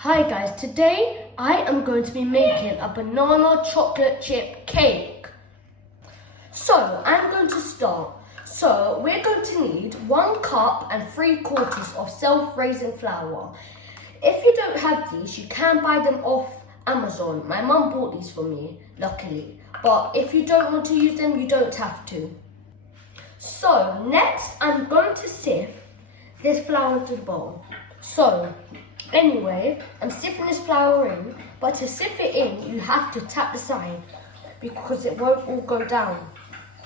Hi guys, today I am going to be making a banana chocolate chip cake. So I'm going to start. So we're going to need 1 cup and 3/4 of self-raising flour. If you don't have these, you can buy them off Amazon. My mum bought these for me, luckily. But if you don't want to use them, you don't have to. So next I'm going to sift this flour into the bowl. So anyway, I'm sifting this flour in, but to sift it in, you have to tap the side because it won't all go down.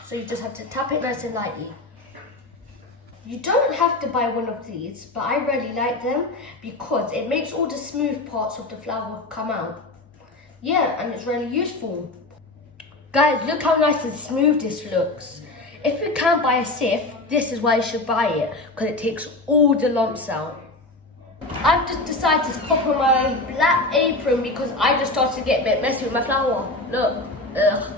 So you just have to tap it nice and lightly. You don't have to buy one of these, but I really like them because it makes all the smooth parts of the flour come out. Yeah, and it's really useful. Guys, look how nice and smooth this looks. If you can't buy a sift, this is why you should buy it, because it takes all the lumps out. I've just decided to pop on my black apron because I just started to get a bit messy with my flour. Look, ugh.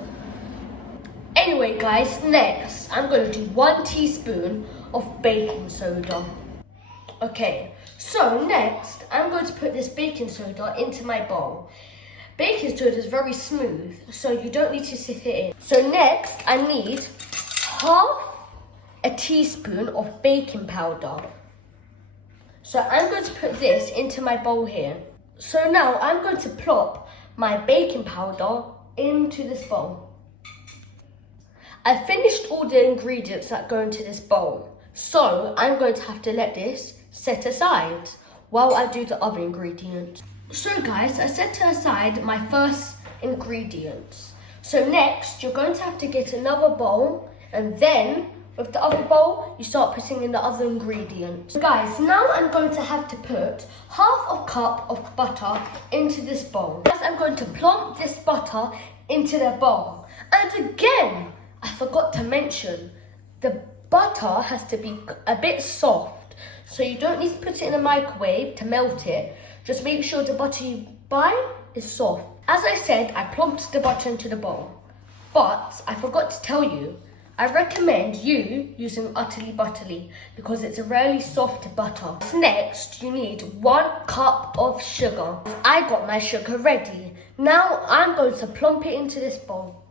Anyway guys, next I'm going to do 1 teaspoon of baking soda. Okay, so next I'm going to put this baking soda into my bowl. Baking soda is very smooth, so you don't need to sift it in. So next I need half a teaspoon of baking powder. So I'm going to put this into my bowl here. So now I'm going to plop my baking powder into this bowl. I finished all the ingredients that go into this bowl. So I'm going to have to let this set aside while I do the other ingredients. So guys, I set aside my first ingredients. So next, you're going to have to get another bowl, and then with the other bowl, you start putting in the other ingredients. Guys, now I'm going to have to put half a cup of butter into this bowl. Next, I'm going to plump this butter into the bowl. And again, I forgot to mention, the butter has to be a bit soft. So you don't need to put it in a microwave to melt it. Just make sure the butter you buy is soft. As I said, I plumped the butter into the bowl. But I forgot to tell you, I recommend you using Utterly Butterly because it's a really soft butter. Next, you need 1 cup of sugar. I got my sugar ready. Now I'm going to plump it into this bowl.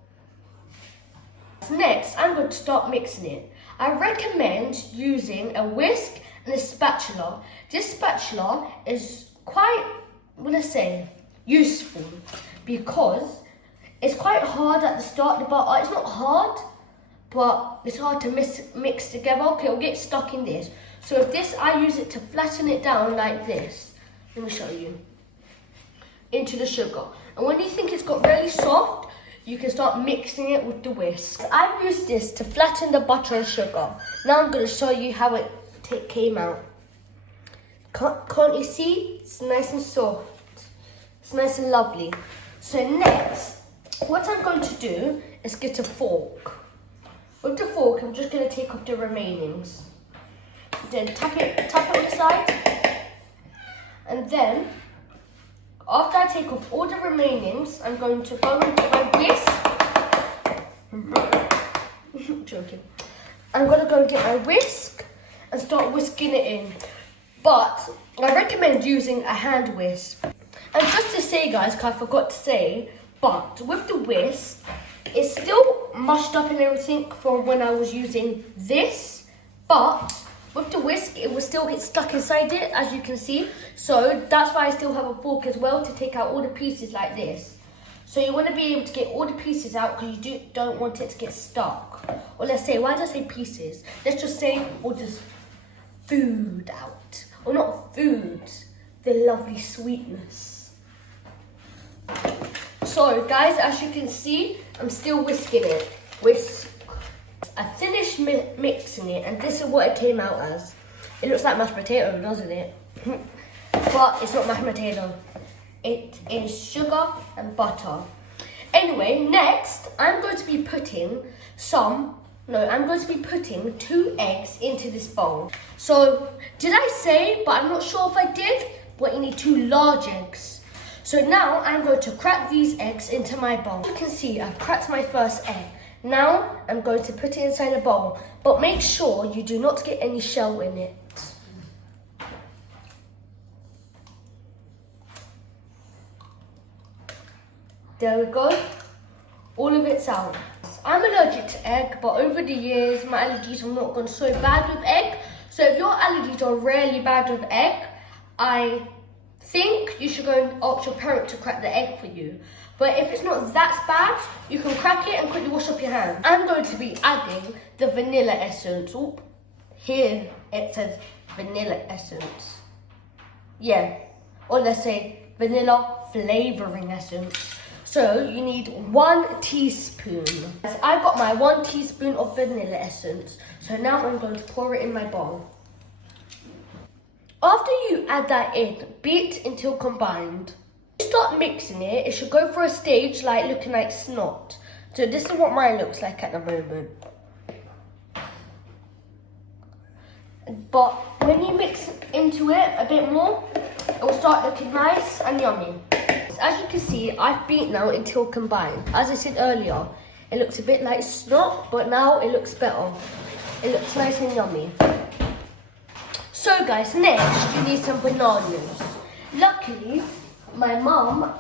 Next, I'm going to start mixing it. I recommend using a whisk and a spatula. This spatula is quite, useful because it's quite hard at the start. The butter, it's not hard, but it's hard to mix together. Okay, it'll get stuck in this. So with this, I use it to flatten it down like this. Let me show you. Into the sugar. And when you think it's got really soft, you can start mixing it with the whisk. I've used this to flatten the butter and sugar. Now I'm going to show you how it came out. Can't you see? It's nice and soft. It's nice and lovely. So next, what I'm going to do is get a fork. With the fork, I'm just going to take off the remainings. Then tap it on the side. And then, after I take off all the remainings, I'm going to go into my whisk. Joking. I'm going to go and get my whisk and start whisking it in. But I recommend using a hand whisk. And just to say, guys, because I forgot to say, but with the whisk, it's still mushed up and everything from when I was using this, but with the whisk, it will still get stuck inside it, as you can see. So that's why I still have a fork as well to take out all the pieces like this. So you want to be able to get all the pieces out because you don't want it to get stuck. Or let's say, why did I say pieces? Let's just say all this food out. Or not food, the lovely sweetness. So guys, as you can see, I'm still whisking it. Whisk. I finished mixing it, and this is what it came out as. It looks like mashed potato, doesn't it? But it's not mashed potato. It is sugar and butter. Anyway, next, I'm going to be putting 2 eggs into this bowl. So, did I say, but I'm not sure if I did, but you need 2 large eggs. So now I'm going to crack these eggs into my bowl. As you can see, I've cracked my first egg. Now I'm going to put it inside a bowl, but make sure you do not get any shell in it. There we go. All of it's out. I'm allergic to egg, but over the years, my allergies have not gone so bad with egg. So if your allergies are really bad with egg, I think you should go and ask your parent to crack the egg for you. But if it's not that bad, you can crack it and quickly wash off your hands. I'm going to be adding the vanilla essence. Oop, here it says vanilla essence. Yeah, or let's say vanilla flavoring essence. So you need 1 teaspoon. I got my 1 teaspoon of vanilla essence. So now I'm going to pour it in my bowl. After you add that in, beat until combined. Start mixing it, it should go for a stage like looking like snot. So this is what mine looks like at the moment. But when you mix into it a bit more, it will start looking nice and yummy. As you can see, I've beat now until combined. As I said earlier, it looks a bit like snot, but now it looks better. It looks nice and yummy. So guys, next you need some bananas. Luckily, my mum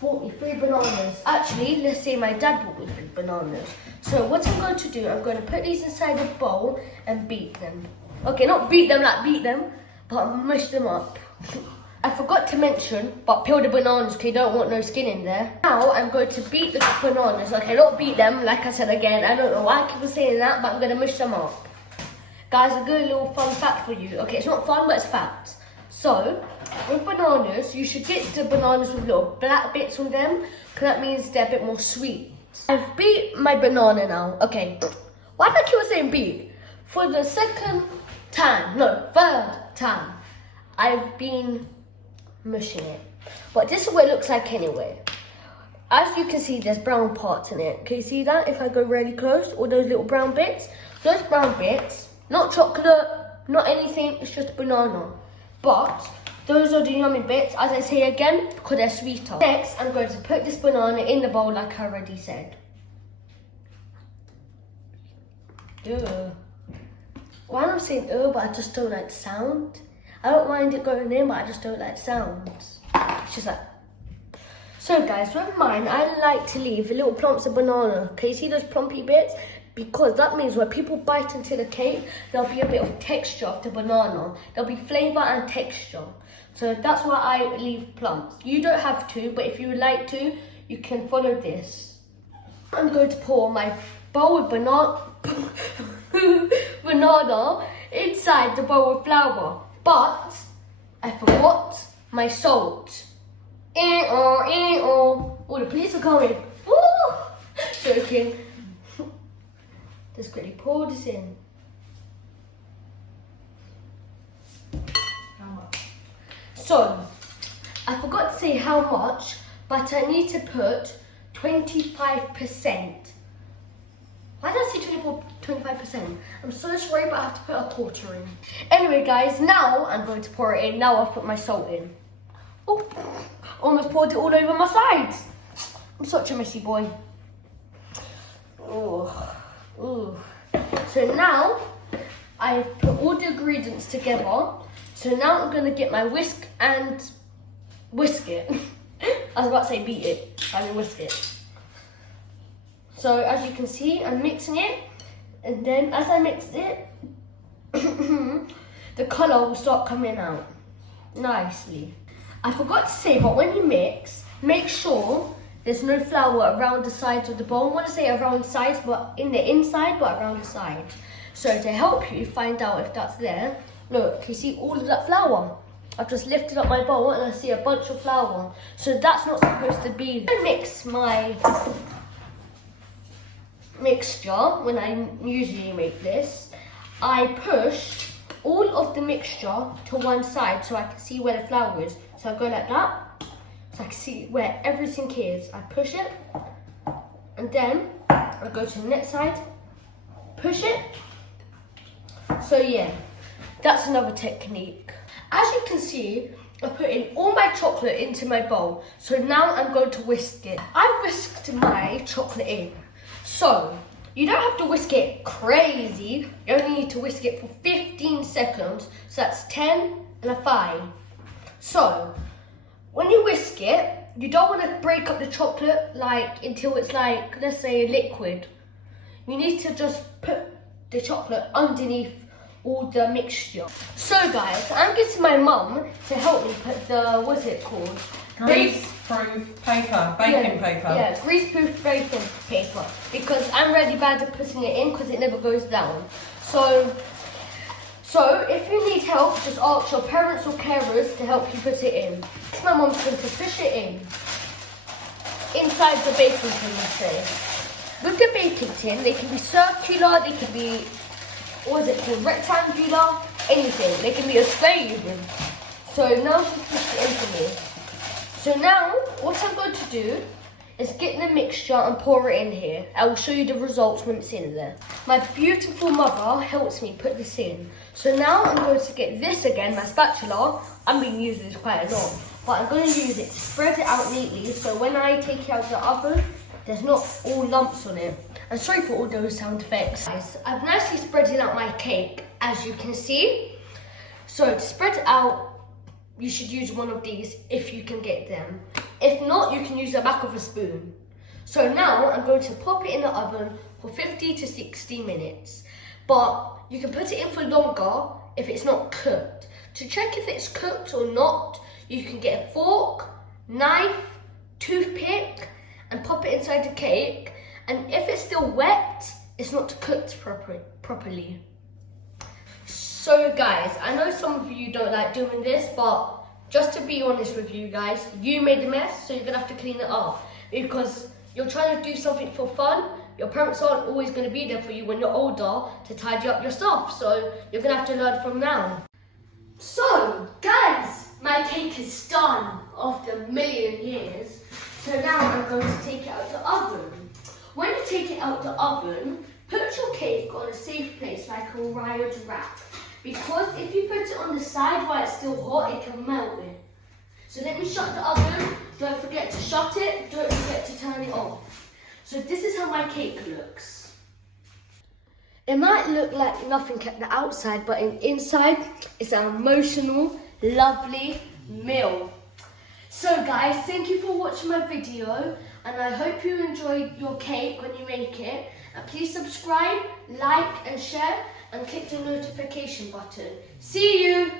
bought me 3 bananas. Actually, let's say my dad bought me 3 bananas. So what I'm going to do, I'm going to put these inside a bowl and beat them. Okay, not beat them like beat them, but mush them up. I forgot to mention, but peel the bananas because you don't want no skin in there. Now I'm going to beat the bananas. Okay, not beat them, like I said again. I don't know why I keep saying that, but I'm going to mush them up. Guys, I've got a little fun fact for you. Okay, it's not fun, but it's fact. So, with bananas, you should get the bananas with little black bits on them, because that means they're a bit more sweet. I've beat my banana now. Okay, why do I keep saying beat? For the third time, I've been mushing it. But this is what it looks like anyway. As you can see, there's brown parts in it. Can you see that? If I go really close, all those little brown bits. Those brown bits, not chocolate, not anything, it's just banana. But those are the yummy bits, as I say again, because they're sweeter. Next, I'm going to put this banana in the bowl like I already said. Ugh. Why am I saying ugh, but I just don't like the sound? I don't mind it going in, but I just don't like the sounds. It's just like... So guys, with mine, I like to leave little plumps of banana. Can you see those plumpy bits? Because that means when people bite into the cake, there'll be a bit of texture of the banana. There'll be flavour and texture. So that's why I leave plumps. You don't have to, but if you would like to, you can follow this. I'm going to pour my bowl with banana inside the bowl of flour. But I forgot my salt. Oh, the police are coming. Woo! Joking. Just quickly pour this in. How much? So, I forgot to say how much, but I need to put 25%. Why did I say 25%? I'm so sorry, but I have to put a quarter in. Anyway, guys, now I'm going to pour it in. Now I've put my salt in. Oh, almost poured it all over my sides. I'm such a messy boy. Oh. Ooh. So now I've put all the ingredients together. So now I'm gonna get my whisk and whisk it. I was about to say beat it, I mean whisk it. So as you can see, I'm mixing it, and then as I mix it, the colour will start coming out nicely. I forgot to say, but when you mix, make sure there's no flour around the sides of the bowl. I want to say around the sides, but in the inside, but around the sides. So to help you find out if that's there, look, you see all of that flour? I've just lifted up my bowl and I see a bunch of flour. So that's not supposed to be. I mix my mixture when I usually make this. I push all of the mixture to one side so I can see where the flour is. So I go like that. So I can see where everything is. I push it, and then I go to the next side, push it. So yeah, that's another technique. As you can see, I put in all my chocolate into my bowl. So now I'm going to whisk it. I whisked my chocolate in. So you don't have to whisk it crazy. You only need to whisk it for 15 seconds. So that's 10 and a 5. So when you whisk it, you don't want to break up the chocolate like until it's like, let's say, liquid. You need to just put the chocolate underneath all the mixture. So guys, I'm getting my mum to help me put the, what's it called? Grease-proof paper, baking paper. Yeah, grease-proof baking paper. Because I'm really bad at putting it in because it never goes down. So if you need help, just ask your parents or carers to help you put it in. My mum's going to push it in. Inside the baking tin, you say. With the baking tin, they can be circular, they can be, what is it called, rectangular, anything. They can be a square even. So now she's pushed it in for me. So now, what I'm going to do is get the mixture and pour it in here. I will show you the results when it's in there. My beautiful mother helps me put this in. So now I'm going to get this again, my spatula. I've been using this quite a lot. But I'm going to use it to spread it out neatly so when I take it out of the oven, there's not all lumps on it. And sorry for all those sound effects. Guys, I've nicely spread out my cake, as you can see. So to spread it out, you should use one of these if you can get them. If not, you can use the back of a spoon. So now I'm going to pop it in the oven for 50 to 60 minutes. But you can put it in for longer if it's not cooked. To check if it's cooked or not, you can get a fork, knife, toothpick, and pop it inside the cake. And if it's still wet, it's not cooked properly. So guys, I know some of you don't like doing this, but just to be honest with you guys, you made a mess, so you're gonna have to clean it up. Because you're trying to do something for fun, your parents aren't always gonna be there for you when you're older to tidy up your stuff. So you're gonna have to learn from now. So guys, my cake is done after a million years. So now I'm going to take it out the oven. When you take it out the oven, put your cake on a safe place like a wired rack. Because if you put it on the side while it's still hot, it can melt it. So let me shut the oven. Don't forget to shut it. Don't forget to turn it off. So this is how my cake looks. It might look like nothing at the outside, but inside it's an emotional, lovely meal. So guys, thank you for watching my video, and I hope you enjoyed your cake when you make it. And please subscribe, like and share, and click the notification button. See you!